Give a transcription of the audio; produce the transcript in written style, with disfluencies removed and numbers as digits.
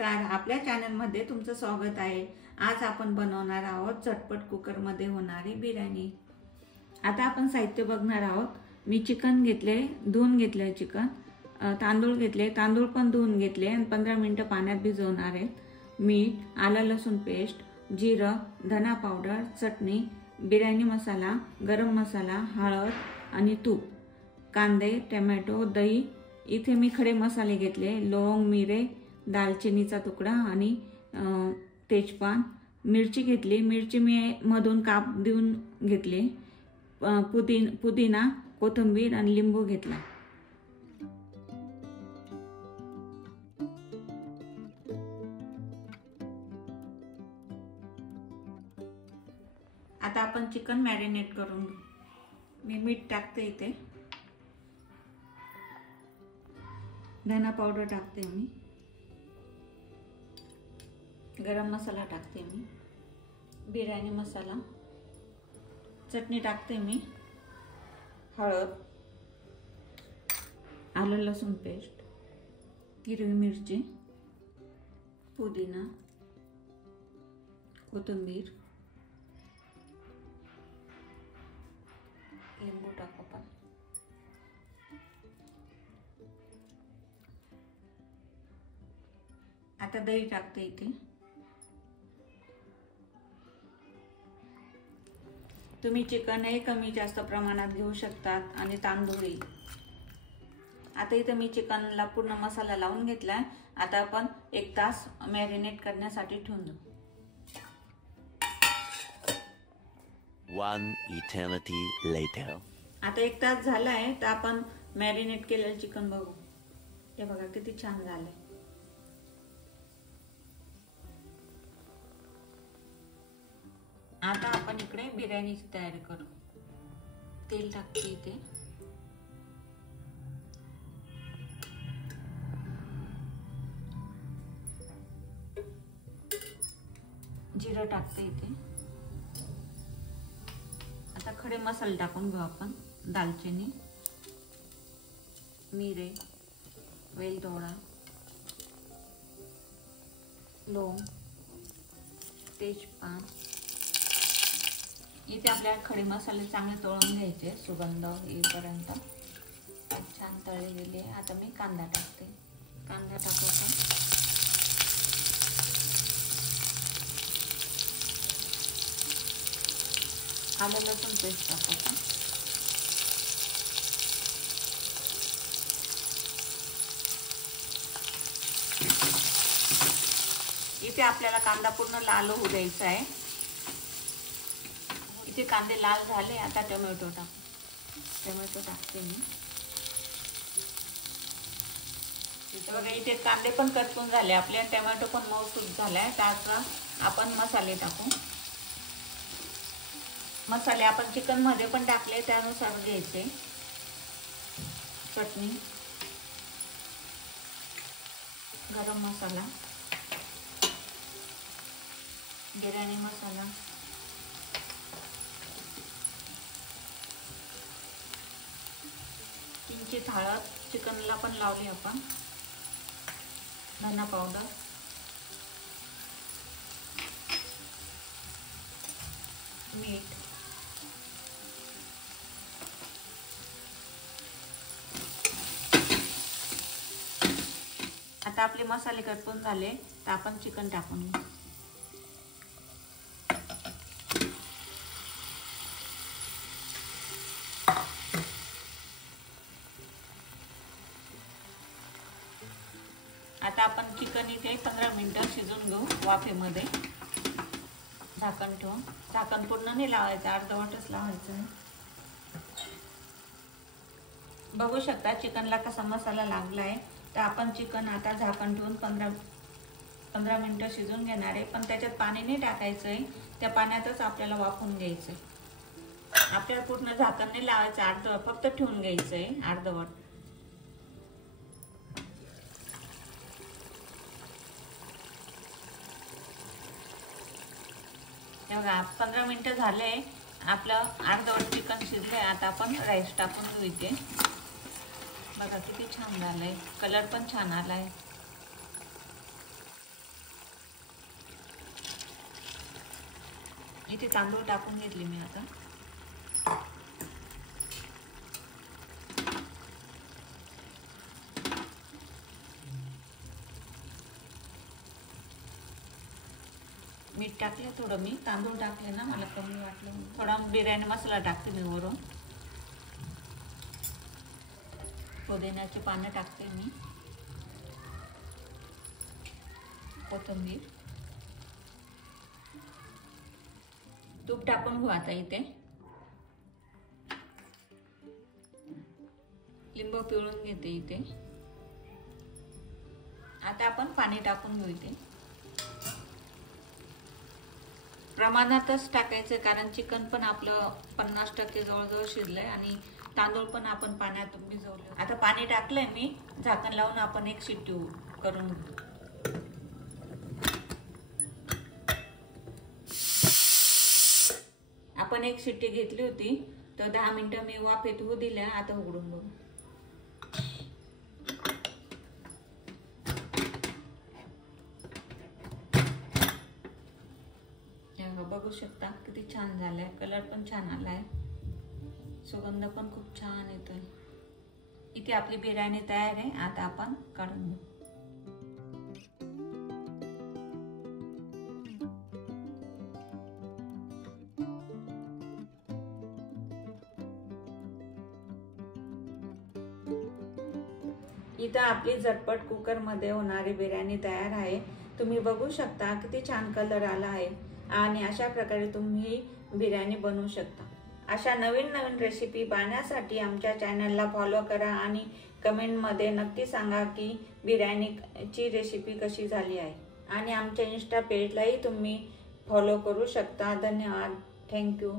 नमस्कार, आपल्या चॅनलमध्ये तुमचं स्वागत आहे। आज आपण बनवणार आहोत झटपट कुकरमध्ये होणारी बिर्याणी। आता आपण साहित्य बघणार आहोत। मी चिकन घेतले, धुवून घेतले चिकन, तांदूळ घेतले, तांदूळ पण धुवून घेतले आणि 15 मिनिटं पाण्यात भिजवणार आहे। मीठ, आलं लसूण पेस्ट, जिरं, धना पावडर, चटणी, बिर्याणी मसाला, गरम मसाला, हळद आणि तूप, कांदे, टोमॅटो, दही। इथे मी खडे मसाले घेतले, लवंग, मिरे, दालचिनीचा तुकडा आणि तेजपान, मिरची घेतली, मिरची मी मधून काप देऊन घेतले, पुदिना, कोथिंबीर आणि लिंबू घेतला। आता आपण चिकन मॅरिनेट करून घेऊ। मी मीठ टाकते, इथे धना पावडर टाकते, मी गरम मसाला टाकते, मी बिर्याणी मसाला, चटणी टाकते, मी हळद, आलं लसूण पेस्ट, हिरवी मिरची, पुदिना, कोथिंबीर, लिंबू टाकू आपण। आता दही टाकते इथे। तुम्ही चिकन हे कमी जास्त प्रमाणात घेऊ शकतात आणि तांदूळही। आता इथे मी चिकनला पूर्ण मसाला लावून घेतलाय। आता आपण 1 तास मॅरिनेट करण्यासाठी ठेवून देऊ। 1 eternity later. आता 1 तास झालाय, तर आपण मॅरिनेट केलेलं चिकन बघू। हे बघा किती छान झालंय। आता आपण इकडे बिर्याणीची तयारी करू। तेल टाकते इथे, जिरं टाकते इथे। आता खडे मसाले टाकून घेऊ आपण। दालचिनी, मिरे, वेलदोडा, लवंग, तेजपान। इथे आपल्याला खडे मसाले चांगले तळून घ्यायचे, सुगंध येईपर्यंत। छान तळले गेले। आता मी कांदा टाकते। कांदा टाकून आलं लसूण पेस्ट टाकायचं। इथे आपल्याला कांदा पूर्ण लाल होऊ द्यायचा आहे। इथे कांदे लाल झाले। आता टोमॅटो टाकते मी। इथे बघा, इथे कांदे पण कच्चून झाले आपले, टोमॅटो पण मऊसूत झालाय। तर आता आपण मसाले टाकू। मसाले आपण चिकन मध्ये पण टाकले, त्यानुसार घ्यायचे। चटणी, गरम मसाला, बिर्याणी मसाला, किंचित हळद, चिकनला पण लावली आपण, धना पावडर, मीठ, आता आपले मसाले करपून झाले, तर आपण चिकन टाकून घेऊ। आता आपण चिकन इथे 15 मिनिटं शिजून घेऊ वाफेमध्ये, झाकण ठेवून। झाकण पूर्ण नाही लावायचं, अर्धवटच लावायचं। बघू शकता चिकनला कसा मसाला लागलाय। तर आपण चिकन आता झाकण ठेवून 15 मिनिटं शिजून घेणार आहे। पण त्याच्यात पाणी नाही टाकायचंय, त्या पाण्यातच आपल्याला वाफवून घ्यायचंय। आपल्याला पूर्ण झाकण नाही लावायचं, अर्धवट फक्त ठेवून घ्यायचंय, अर्धवट। बघा 15 मिनिटं झाले, आपलं अर्धवट चिकन शिजले। आता आपण राईस टाकून घेऊ इथे। बघा किती छान झालंय, कलर पण छान आलाय। इथे तांदूळ टाकून घेतले मी आता. मीठ टाकले थोडं, मी तांदूळ टाकले ना, मला कमी वाटलं. थोडा बिर्याणी मसाला टाकते मी वरून. पुदिन्याची पानं टाकते मी, कोथिंबीर, तूप टाकून घेऊ आता. इथे लिंबू पिळून घेते इथे. आता आपण पाणी टाकून घेऊ इथे. प्रमाणातच टाकायचं, कारण चिकन पण आपलं 50% जवळजवळ शिजलंय आणि तांदूळ पण आपण पाण्यात भिजवले. आता पाणी टाकलंय मी, झाकण लावून आपण एक शिट्टी करून घेऊ. आपण एक शिट्टी घेतली होती, तर 10 मिनिटं मी वाफेत होऊ दिल्या. आता उघडून बघू. बघू शकता किती छान झालंय. कलर पण छान आलाय, सुगंध पण खूप छान येतोय. इथे आपली बिर्याणी तयार आहे. आता आपण काढून घेऊ. इथं आपली झटपट कुकरमध्ये होणारी बिर्याणी तयार आहे. तुम्ही बघू शकता किती छान कलर आला आहे आणि अशा प्रकारे तुम्ही बिर्याणी बनवू शकता. अशा नवीन नवीन रेसिपी पाहण्यासाठी आमच्या चॅनलला फॉलो करा आणि कमेंटमध्ये नक्की सांगा की बिर्याणीची रेसिपी कशी झाली आहे. आणि आमच्या इंस्टा पेजलाही तुम्ही फॉलो करू शकता. धन्यवाद. थँक्यू.